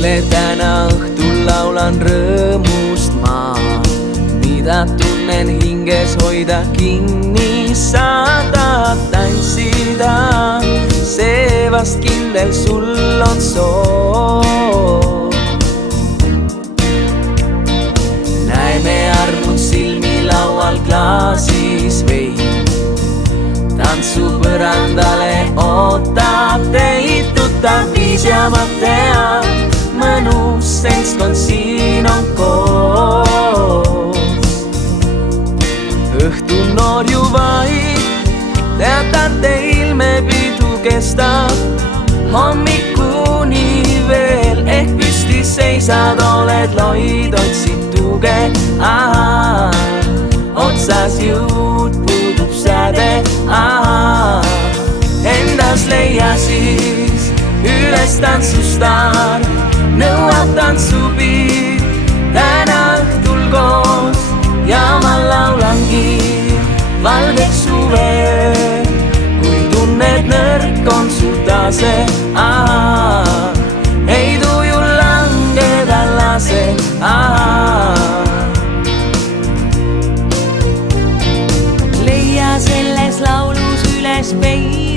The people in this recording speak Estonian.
Teile täna õhtul laulan rõõmust ma, mida tunnen hinges hoida kinni. Sa tahad tantsida, see vast kindel sul on soov. Näeme armud silmi laual klaasis vein, tantsupõrandale ootab teid tuttav viis ja ma tean, mõnus seltskond siin on koos. Õhtu noor ju vaid, teatan teil me pidu kestab hommikuni veel, ehk püsti seisad, oled loid, otsid tuge. Otsas jõud puudub säde, endas leia siis üles tantsustaar, nõuab tantsupiir täna õhtul koos ja ma laulangi valgeks suve. Kui tunned nõrk on sul tase, ei tuju langeda lase. Leia selles laulus üles peil.